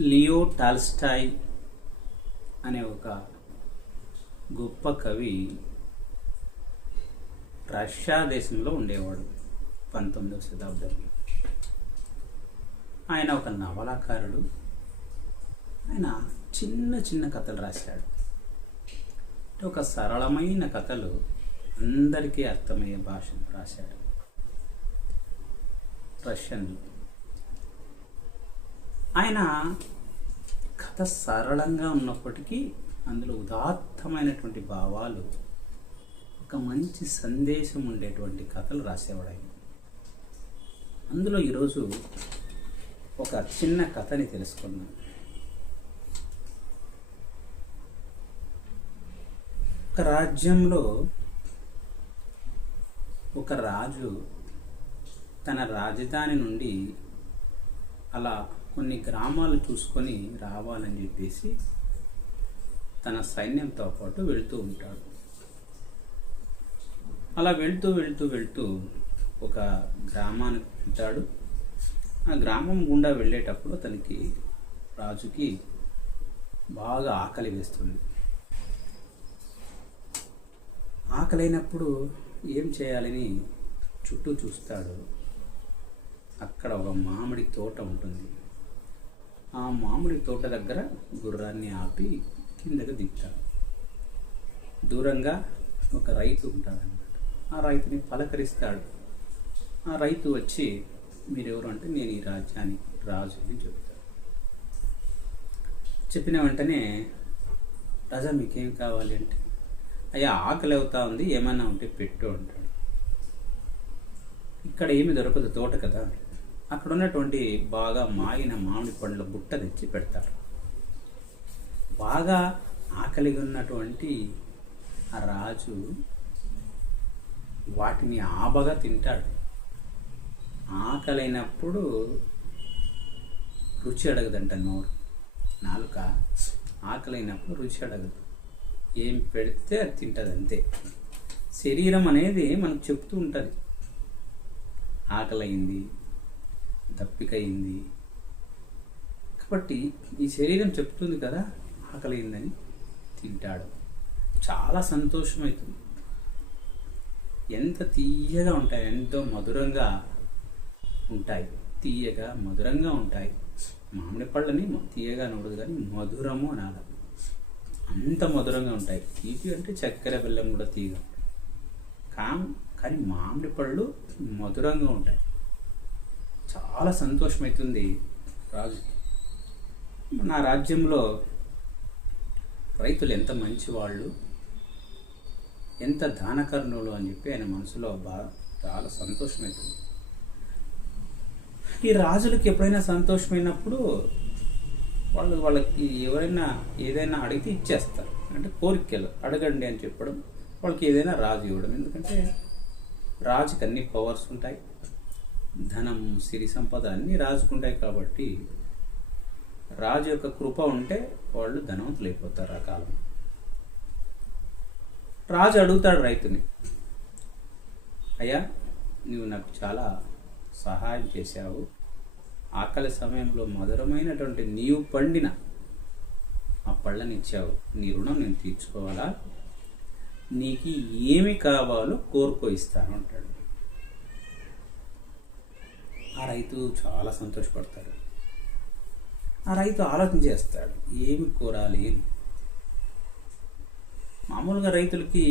Leo Tolstoy అనే ఒక గొప్ప కవి రష్యా దేశంలో ఉండేవాడు పంతొమ్మిదవ శతాబ్దంలో. ఆయన ఒక నవలాకారుడు. ఆయన చిన్న చిన్న కథలు రాశాడు. ఒక సరళమైన కథలు అందరికీ అర్థమయ్యే భాషను రాశాడు. రష్యన్లో. ఆయన కథ సరళంగా ఉన్నప్పటికీ అందులో ఉదాత్తమైనటువంటి భావాలు ఒక మంచి సందేశం ఉండేటువంటి కథలు రాసేవాడు ఆయన. అందులో ఈరోజు ఒక చిన్న కథని తెలుసుకుందాం. ఒక రాజ్యంలో ఒక రాజు తన రాజధాని నుండి అలా కొన్ని గ్రామాలు చూసుకొని రావాలని చెప్పేసి తన సైన్యంతో పాటు వెళ్తూ ఉంటాడు. అలా వెళ్తూ వెళ్తూ వెళ్తూ ఒక గ్రామానికి వెళ్తాడు. ఆ గ్రామం గుండా వెళ్ళేటప్పుడు అతనికి రాజుకి బాగా ఆకలి వేస్తుంది. ఆకలైనప్పుడు ఏం చేయాలని చుట్టూ చూస్తాడు. అక్కడ ఒక మామిడి తోట ఉంటుంది. ఆ మామిడి తోట దగ్గర గుర్రాన్ని ఆపి కిందకు దిగుతాడు దూరంగా ఒక రైతు ఉంటాడనమాట ఆ రైతుని పలకరిస్తాడు. ఆ రైతు వచ్చి మీరెవరు? అంటే నేను ఈ రాజ్యానికి రాజు అని చెప్తాడు చెప్పిన వెంటనే రాజా మీకేం కావాలి? అంటే అయ్యా ఆకలి అవుతా ఉంది ఏమైనా ఉంటే పెట్టు అంటాడు. ఇక్కడ ఏమి దొరకదు తోట కదా. అక్కడ ఉన్నటువంటి బాగా మాగిన మామిడి పండ్ల బుట్ట తెచ్చి పెడతారు. బాగా ఆకలిగా ఉన్నటువంటి ఆ రాజు వాటిని ఆబగా తింటాడు. ఆకలైనప్పుడు రుచి అడగదంట నోరు. నాలుక ఆకలైనప్పుడు రుచి అడగదు. ఏం పెడితే అది తింటుంది అంతే. శరీరం అనేది మనకు చెప్తూ ఉంటుంది. ఆకలైంది తప్పికయింది కాబట్టి ఈ శరీరం చెప్తుంది కదా ఆకలిందని తింటాడు. చాలా సంతోషమవుతుంది ఎంత తీయగా ఉంటాయి ఎంతో మధురంగా ఉంటాయి. తీయగా మధురంగా ఉంటాయి. మామిడి పళ్ళని తీయగా నూడదు కానీ మధురము అనాలి. అంత మధురంగా ఉంటాయి. తీపి అంటే చక్కెర బెల్లం కూడా తీగ కామ్ కానీ మామిడి పళ్ళు మధురంగా ఉంటాయి. చాలా సంతోషమవుతుంది రాజుకి నా రాజ్యంలో రైతులు ఎంత మంచి వాళ్ళు ఎంత దానకర్ణులు అని చెప్పి ఆయన మనసులో బాగా చాలా సంతోషమవుతుంది ఈ రాజులకి ఎప్పుడైనా సంతోషమైనప్పుడు వాళ్ళు వాళ్ళకి ఎవరైనా ఏదైనా అడిగితే ఇచ్చేస్తారు. అంటే కోరికలు అడగండి అని చెప్పడం వాళ్ళకి ఏదైనా రాజు ఇవ్వడం. ఎందుకంటే రాజుకి అన్ని పవర్స్ ఉంటాయి. ధనం సిరి సంపద అన్నీ రాజుకుంటాయి కాబట్టి రాజు యొక్క కృప ఉంటే వాళ్ళు ధనవంతులు అయిపోతారు ఆ కాలం రాజు అడుగుతాడు రైతుని అయ్యా నువ్వు నాకు చాలా సహాయం చేశావు. ఆకలి సమయంలో మధురమైనటువంటి నీవు పండిన ఆ పళ్ళని ఇచ్చావు నీ రుణం నేను తీర్చుకోవాలా? నీకు ఏమి కావాలో కోరుకో ఇస్తాను అంటాడు. ఆ రైతు చాలా సంతోషపడతాడు. ఆ రైతు ఆలోచన చేస్తాడు ఏమి కోరాలి? మామూలుగా రైతులకి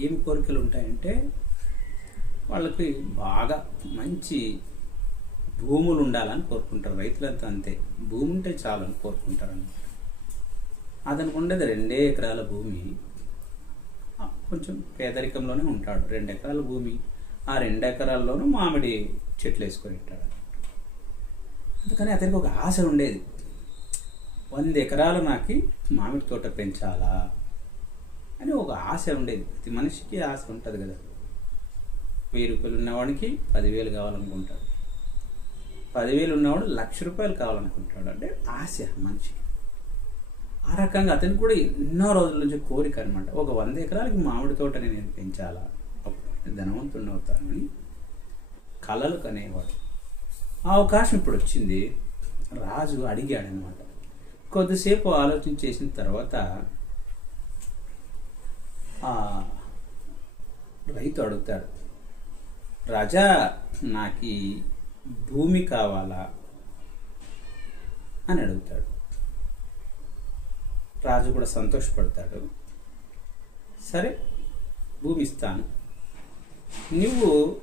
ఏమి కోరికలు ఉంటాయంటే వాళ్ళకి బాగా మంచి భూములు ఉండాలని కోరుకుంటారు. రైతులంతా అంతే. భూమి ఉంటే చాలని కోరుకుంటారు అనమాట అతనికి ఉండేది రెండే ఎకరాల భూమి. కొంచెం పేదరికంలోనే ఉంటాడు. రెండు ఎకరాల భూమి. ఆ రెండు ఎకరాల్లోనూ మామిడి చెట్లు వేసుకొని ఉంటాడు. అందుకని అతనికి ఒక ఆశ ఉండేది. వంద ఎకరాలు నాకు మామిడి తోట పెంచాలా అని ఒక ఆశ ఉండేది. ప్రతి మనిషికి ఆశ ఉంటుంది కదా. వెయ్యి రూపాయలు ఉన్నవాడికి పదివేలు కావాలనుకుంటాడు. పదివేలు ఉన్నవాడు లక్ష రూపాయలు కావాలనుకుంటాడు. అంటే ఆశ మనిషికి. ఆ రకంగా అతనికి కూడా ఎన్నో రోజుల నుంచి కోరిక అనమాట ఒక వంద ఎకరాలకి మామిడి తోటని నేను పెంచాలా? అప్పుడు ధనవంతుని అవుతానని కలలు కనేవాడు ఆ అవకాశం ఇప్పుడు వచ్చింది. రాజు అడిగాడనమాట. కొద్దిసేపు ఆలోచన చేసిన తర్వాత ఆ రైతు అడుగుతాడు రాజా నాకు భూమి కావాలా? అని అడుగుతాడు. రాజు కూడా సంతోషపడతాడు. సరే భూమి ఇస్తాను. నువ్వు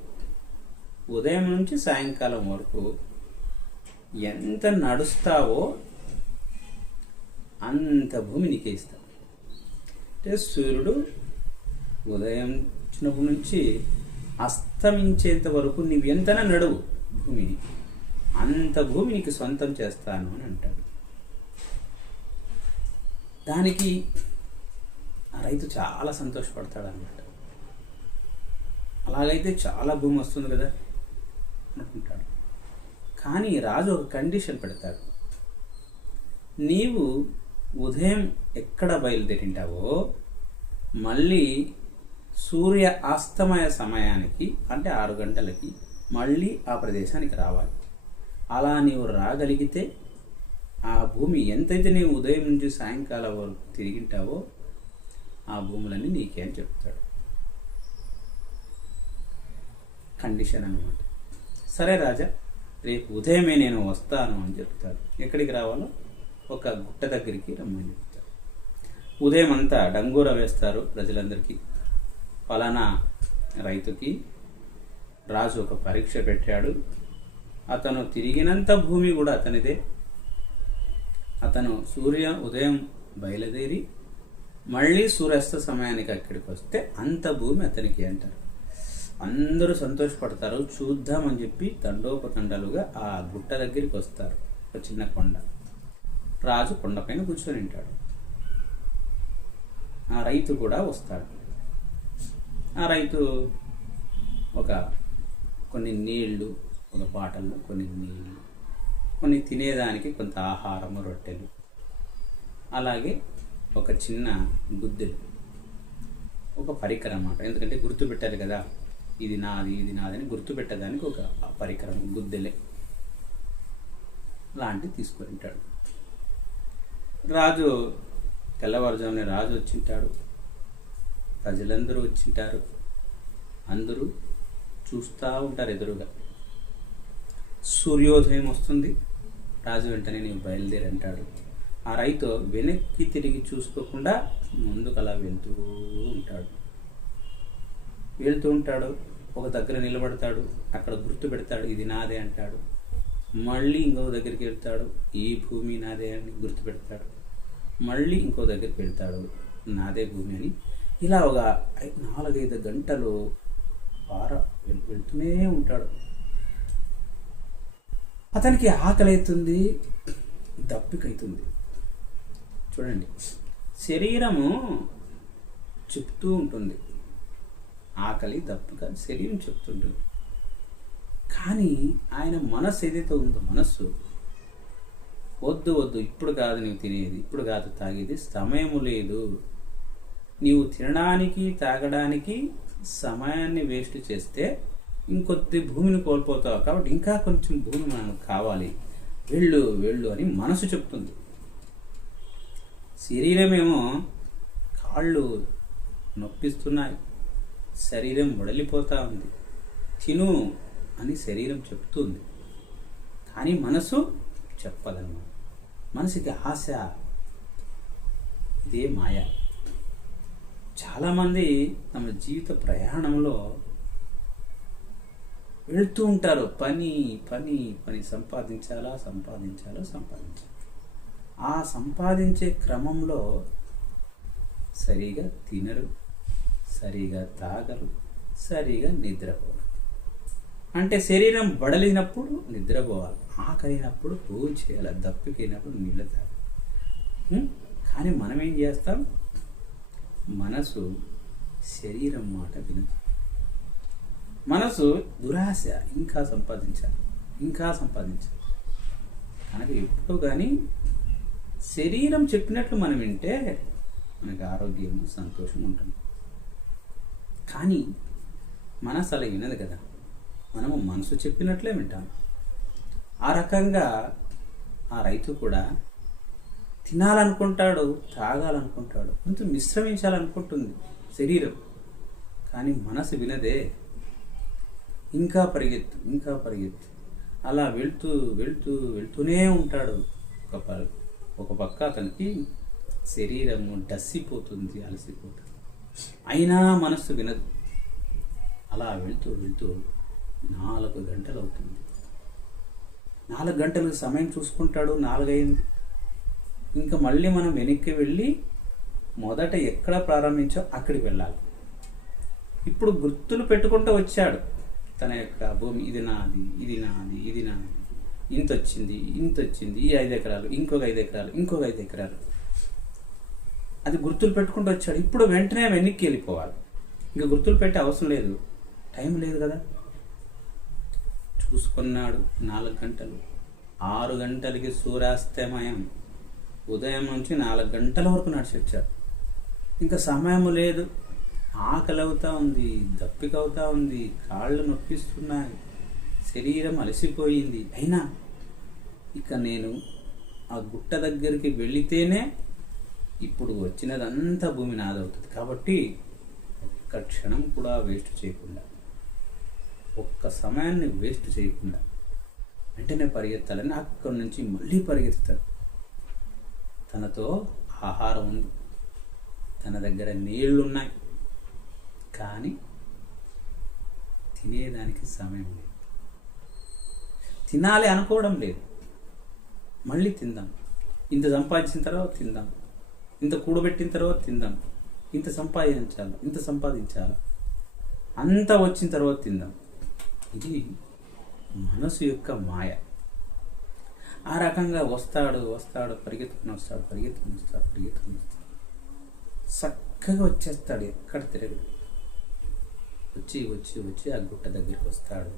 ఉదయం నుంచి సాయంకాలం వరకు ఎంత నడుస్తావో అంత భూమి నీకే ఇస్తావు. అంటే సూర్యుడు ఉదయం వచ్చినప్పటి నుంచి అస్తమించేంత వరకు నువ్వు ఎంతనా నడువు భూమిని. అంత భూమి నీకు సొంతం చేస్తాను అని అంటాడు. దానికి ఆ రైతు చాలా సంతోషపడతాడు అన్నమాట అలాగైతే చాలా భూమి వస్తుంది కదా అనుకుంటాడు. కానీ రాజు ఒక కండిషన్ పెడతాడు. నీవు ఉదయం ఎక్కడ బయలుదేరింటావో మళ్ళీ సూర్య అస్తమయ సమయానికి అంటే ఆరు గంటలకి మళ్ళీ ఆ ప్రదేశానికి రావాలి. అలా నీవు రాగలిగితే ఆ భూమి ఎంతైతే నీవు ఉదయం నుంచి సాయంకాలం వరకు తిరిగింటావో ఆ భూములన్నీ నీకే అని చెప్తాడు. కండిషన్ అనమాట సరే రాజా రేపు ఉదయమే నేను వస్తాను అని చెప్తాడు. ఎక్కడికి రావాలో? ఒక గుట్ట దగ్గరికి రమ్మని చెప్తాడు. ఉదయం అంతా డంగూర వేస్తారు ప్రజలందరికీ. ఫలానా రైతుకి రాజు ఒక పరీక్ష పెట్టాడు. అతను తిరిగినంత భూమి కూడా అతనిదే. అతను సూర్య ఉదయం బయలుదేరి మళ్ళీ సూర్యాస్త సమయానికి అక్కడికి వస్తే అంత భూమి అతనికి అంటారు. అందరూ సంతోషపడతారు చూద్దామని చెప్పి తండోపతండాలుగా ఆ గుట్ట దగ్గరికి వస్తారు ఒక చిన్న కొండ. రాజు కొండపైన కూర్చొని ఉంటాడు ఆ రైతు కూడా వస్తాడు. ఆ రైతు ఒక కొన్ని నీళ్ళు ఒక బాటల్లో కొన్ని నీళ్ళు కొన్ని తినేదానికి కొంత ఆహారము రొట్టెలు అలాగే ఒక చిన్న గుద్దెలు ఒక పరికరం అన్నమాట ఎందుకంటే గుర్తుపెట్టారు కదా ఇది నాది ఇది నాదని గుర్తు పెట్టడానికి ఒక పరికరం గుద్దెలే లాంటివి తీసుకొని ఉంటాడు. రాజు తెల్లవారుజామునే రాజు వచ్చింటాడు. ప్రజలందరూ వచ్చింటారు. అందరూ చూస్తూ ఉంటారు ఎదురుగా. సూర్యోదయం వస్తుంది. రాజు వెంటనే నేను బయలుదేరి అంటాడు. ఆ రైతు వెనక్కి తిరిగి చూసుకోకుండా ముందుకు అలా వెళ్తూ ఉంటాడు. వెళ్తూ ఉంటాడు ఒక దగ్గర నిలబడతాడు అక్కడ గుర్తు పెడతాడు ఇది నాదే అంటాడు. మళ్ళీ ఇంకో దగ్గరికి వెళ్తాడు ఈ భూమి నాదే అని గుర్తు పెడతాడు. మళ్ళీ ఇంకో దగ్గరికి వెళ్తాడు నాదే భూమి అని. ఇలా ఒక నాలుగైదు గంటలు వార వెళ్తూనే ఉంటాడు. అతనికి ఆకలి అవుతుంది దప్పికైతుంది. చూడండి శరీరము చెప్తూ ఉంటుంది. ఆకలి దప్పిక శరీరం చెప్తుంటుంది. కానీ ఆయన మనస్సు ఏదైతే ఉందో మనస్సు వద్దు వద్దు ఇప్పుడు కాదు నీవు తినేది ఇప్పుడు కాదు తాగేది సమయము లేదు. నీవు తినడానికి తాగడానికి సమయాన్ని వేస్ట్ చేస్తే ఇంకొద్ది భూమిని కోల్పోతావు కాబట్టి ఇంకా కొంచెం భూమి మనకు కావాలి. వెళ్ళు వెళ్ళు అని మనసు చెప్తుంది. శరీరమేమో కాళ్ళు నొప్పిస్తున్నాయి. శరీరం వడలిపోతా ఉంది. తిను అని శరీరం చెప్తుంది. కానీ మనసు చెప్పదన్నమాట మనసుకి ఆశ ఇదే మాయ. చాలామంది తమ జీవిత ప్రయాణంలో వెళ్తూ ఉంటారు. పని పని పని సంపాదించాలా సంపాదించాలా సంపాదించాలి. ఆ సంపాదించే క్రమంలో సరిగా తినరు. సరిగా తాగరు సరిగా నిద్రపోరు. అంటే శరీరం బడలినప్పుడు నిద్రపోవాలి ఆకలినప్పుడు పూజ చేయాలి దప్పికైనప్పుడు నీళ్ళు తాగాలి. కానీ మనం ఏం చేస్తాం? మనసు శరీరం మాట వినదు మనసు దురాశ ఇంకా సంపాదించాలి ఇంకా సంపాదించాలి. మనకి ఎప్పుడు కానీ శరీరం చెప్పినట్లు మనం వింటే మనకు ఆరోగ్యం సంతోషం ఉంటుంది. కానీ మనసు అలా వినదు కదా. మనము మనసు చెప్పినట్లే వింటాం. ఆ రకంగా ఆ రైతు కూడా తినాలనుకుంటాడు తాగాలనుకుంటాడు. కొంచెం విశ్రమించాలనుకుంటుంది శరీరం. కానీ మనసు వినదే. ఇంకా పరిగెత్తు ఇంకా పరిగెత్తు. అలా వెళ్తూ వెళ్తూ వెళ్తూనే ఉంటాడు ఒక ప ఒక పక్క అతనికి శరీరము డస్సిపోతుంది అలసిపోతుంది. అయినా మనస్సు వినదు. అలా వెళ్తూ వెళ్తూ నాలుగు గంటలు అవుతుంది నాలుగు గంటలకు సమయం చూసుకుంటాడు నాలుగైంది. ఇంకా మళ్ళీ మనం వెనక్కి వెళ్ళి మొదట ఎక్కడ ప్రారంభించో అక్కడికి వెళ్ళాలి. ఇప్పుడు గుర్తులు పెట్టుకుంటూ వచ్చాడు. తన యొక్క భూమి ఇది నాది ఇది నాది ఇది నాది. ఇంత వచ్చింది ఇంత వచ్చింది ఈ ఐదు ఎకరాలు ఇంకొక ఐదు ఎకరాలు ఇంకొక ఐదు ఎకరాలు. అది గుర్తులు పెట్టుకుంటూ వచ్చాడు. ఇప్పుడు వెంటనే వెనక్కి వెళ్ళిపోవాలి. ఇంకా గుర్తులు పెట్టే అవసరం లేదు. టైం లేదు కదా. చూసుకున్నాడు నాలుగు గంటలు. ఆరు గంటలకి సూర్యాస్తమయం. ఉదయం నుంచి నాలుగు గంటల వరకు నడిచి వచ్చాడు. ఇంకా సమయం లేదు. ఆకలి అవుతా ఉంది దప్పిక అవుతా ఉంది కాళ్ళు నొప్పిస్తున్నాయి శరీరం అలసిపోయింది. అయినా ఇక నేను ఆ గుట్ట దగ్గరికి వెళితేనే ఇప్పుడు వచ్చినదంతా భూమి నాదవుతుంది. కాబట్టి ఒక్క క్షణం కూడా వేస్ట్ చేయకుండా ఒక్క సమయాన్ని వేస్ట్ చేయకుండా వెంటనే పరిగెత్తాలని అక్కడి నుంచి మళ్ళీ పరిగెత్తుతాడు తనతో ఆహారం ఉంది. తన దగ్గర నీళ్ళు ఉన్నాయి కానీ తినేదానికి సమయం లేదు. తినాలి అనుకోవడం లేదు. మళ్ళీ తిందాం. ఇంత సంపాదించిన తర్వాత తిందాం. ఇంత కూడబెట్టిన తర్వాత తిందాం. ఇంత సంపాదించాలి ఇంత సంపాదించాలి. అంత వచ్చిన తర్వాత తిందాం. ఇది మనసు యొక్క మాయ. ఆ రకంగా వస్తాడు వస్తాడు పరిగెత్తుకుని వస్తాడు పరిగెత్తుకుని వస్తాడు పరిగెత్తుకుని వస్తాడు. చక్కగా వచ్చేస్తాడు ఎక్కడ తిరగదు వచ్చి వచ్చి వచ్చి ఆ గుట్ట దగ్గరికి వస్తాడు.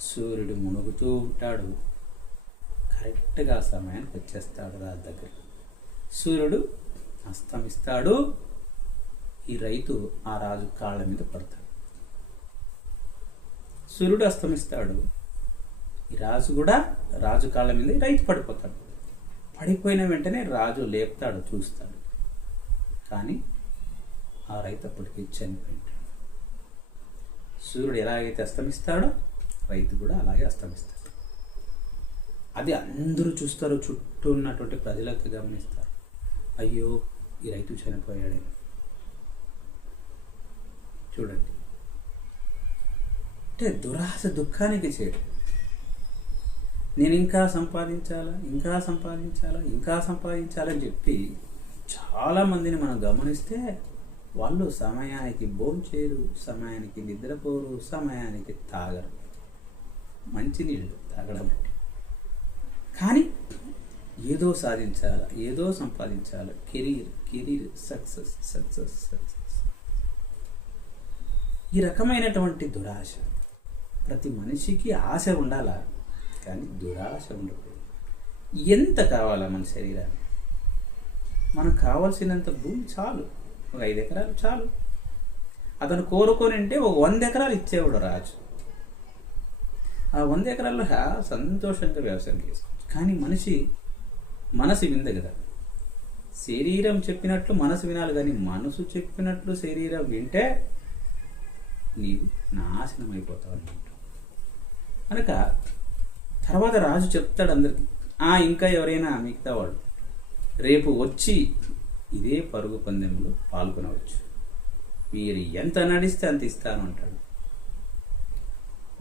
సూర్యుడు మునుగుతూ ఉంటాడు. కరెక్ట్గా ఆ సమయానికి వచ్చేస్తాడు రాజు దగ్గరికి. సూర్యుడు అస్తమిస్తాడు. ఈ రైతు ఆ రాజు కాళ్ళ మీద పడతాడు. సూర్యుడు అస్తమిస్తాడు. ఈ రాజు కూడా రాజు కాళ్ళ మీద రైతు పడిపోతాడు. పడిపోయిన వెంటనే రాజు లేపుతాడు చూస్తాడు. కానీ ఆ రైతు అప్పటికి చనిపోయింటాడు. సూర్యుడు ఎలాగైతే అస్తమిస్తాడో రైతు కూడా అలాగే అస్తమిస్తాడు. అది అందరూ చూస్తారు చుట్టూ ఉన్నటువంటి ప్రజలకు గమనిస్తారు. అయ్యో ఈ రైతు చనిపోయాడే. చూడండి. అంటే దురాశ దుఃఖానికి చేయడం నేను ఇంకా సంపాదించాలా? ఇంకా సంపాదించాలా? ఇంకా సంపాదించాలని చెప్పి చాలామందిని మనం గమనిస్తే వాళ్ళు సమయానికి భోంచేరు సమయానికి నిద్రపోరు సమయానికి తాగరు. మంచినీళ్ళు తాగడం. కానీ ఏదో సాధించాలా ఏదో సంపాదించాలి. Career career success success success. ఈ రకమైనటువంటి దురాశ. ప్రతి మనిషికి ఆశ ఉండాలా? కానీ దురాశ ఉండకూడదు. ఎంత కావాలా మన శరీరాన్ని మనకు కావాల్సినంత భూమి చాలు. ఒక ఐదు ఎకరాలు చాలు. అతను కోరుకొని ఉంటే ఒక వంద ఎకరాలు ఇచ్చేవాడు రాజు. ఆ వంద ఎకరాల్లో హా- సంతోషంగా వ్యవసాయం చేసుకోవచ్చు కానీ మనిషి మనసు వింది కదా. శరీరం చెప్పినట్లు మనసు వినాలి కానీ మనసు చెప్పినట్లు శరీరం వింటే నీవు నాశనం అయిపోతావు అనమాట కనుక తర్వాత రాజు చెప్తాడు అందరికి ఆ ఇంకా ఎవరైనా మిగతా వాళ్ళు రేపు వచ్చి ఇదే పరుగు పందెంలో పాల్గొనవచ్చు. మీరు ఎంత నడిస్తే అంత ఇస్తాను అంటాడు.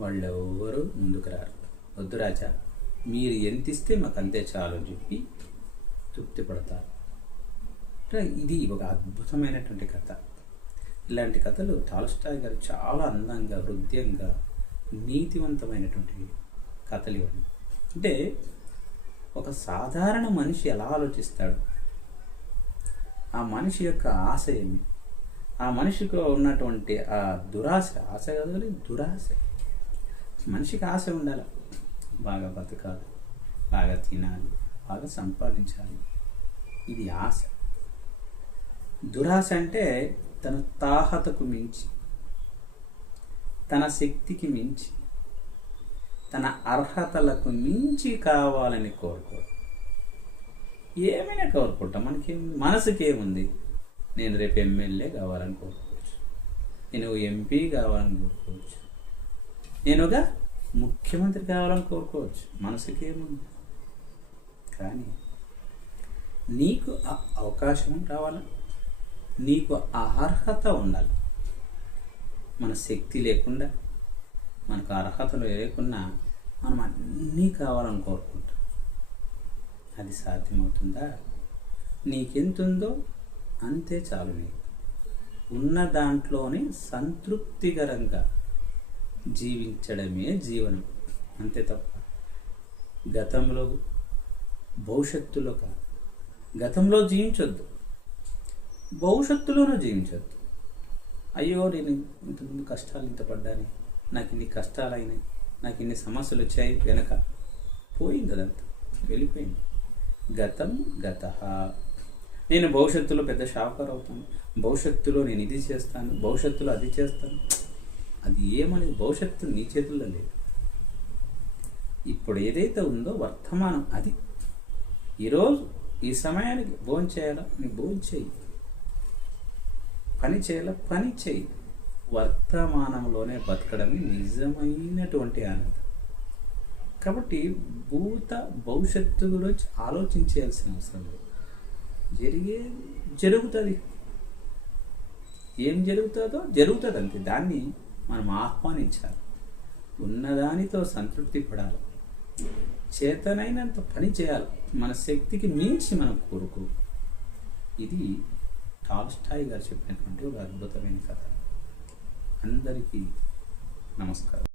వాళ్ళు ఎవరు ముందుకు రారు. వద్దు రాజా మీరు ఎంత ఇస్తే మాకు అంతే చాలు అని చెప్పి తృప్తి పడతారు అంటే ఇది ఒక అద్భుతమైనటువంటి కథ. ఇలాంటి కథలు టాల్స్టాయ్ గారు చాలా అందంగా హృదయంగా నీతివంతమైనటువంటి కథలు ఇవన్నీ అంటే ఒక సాధారణ మనిషి ఎలా ఆలోచిస్తాడు? ఆ మనిషి యొక్క ఆశ ఏమి? ఆ మనిషికి ఉన్నటువంటి ఆ దురాశ ఆశ కాదు దురాశ. మనిషికి ఆశ ఉండాలి? బాగా బతకాలి బాగా తినాలి బాగా సంపాదించాలి. ఇది ఆశ. దురాశ అంటే తన తాహతకు మించి తన శక్తికి మించి తన అర్హతలకు మించి కావాలని కోరుకోరు ఏమైనా కోరుకుంటాం. మనకేం మనసుకి ఏముంది నేను రేపు ఎమ్మెల్యే కావాలని కోరుకోవచ్చు. నేను ఎంపీ కావాలని కోరుకోవచ్చు. నేను ఒక ముఖ్యమంత్రి కావాలని కోరుకోవచ్చు. మనసుకి ఏముంది? కానీ నీకు అవకాశం రావాలా నీకు ఆ అర్హత ఉండాలి. మన శక్తి లేకుండా మనకు అర్హతలు లేకున్నా మనం అన్నీ కావాలని కోరుకుంటాం. అది సాధ్యమవుతుందా? నీకెంతుందో అంతే చాలు నీకు. ఉన్న దాంట్లోనే సంతృప్తికరంగా జీవించడమే జీవనం. అంతే తప్ప గతంలో భవిష్యత్తులో కాదు. గతంలో జీవించొద్దు. భవిష్యత్తులోనూ జీవించొద్దు. అయ్యో నేను ఇంతకుముందు కష్టాలు ఇంత పడ్డాను. నాకు ఇన్ని కష్టాలు అయినాయి నాకు ఇన్ని సమస్యలు వచ్చాయి వెనక. పోయింది అదంతా. వెళ్ళిపోయింది. గతం గత. నేను భవిష్యత్తులో పెద్ద షాపర్ అవుతాను. భవిష్యత్తులో నేను ఇది చేస్తాను. భవిష్యత్తులో అది చేస్తాను. అది ఏమనేది భవిష్యత్తు నీ చేతుల్లో లేదు. ఇప్పుడు ఏదైతే ఉందో వర్తమానం అది. ఈరోజు ఈ సమయానికి భోజనం చేయాలా? నీ భోజనం చేయి పని చేయాలా? పని చేయి వర్తమానంలోనే బతకడమే నిజమైనటువంటి ఆనందం. కాబట్టి భూత భవిష్యత్తు గురించి ఆలోచించాల్సిన అవసరం లేదు. జరిగే జరుగుతుంది. ఏం జరుగుతుందో జరుగుతుంది అంతే దాన్ని మనం ఆహ్వానించాలి. ఉన్నదానితో సంతృప్తి పడాలి. చేతనైనంత పని చేయాలి. మన శక్తికి మించి మనం కోరుకో ఇది టాల్స్టాయ్ గారు చెప్పినటువంటి ఒక అద్భుతమైన కథ. అందరికీ నమస్కారం.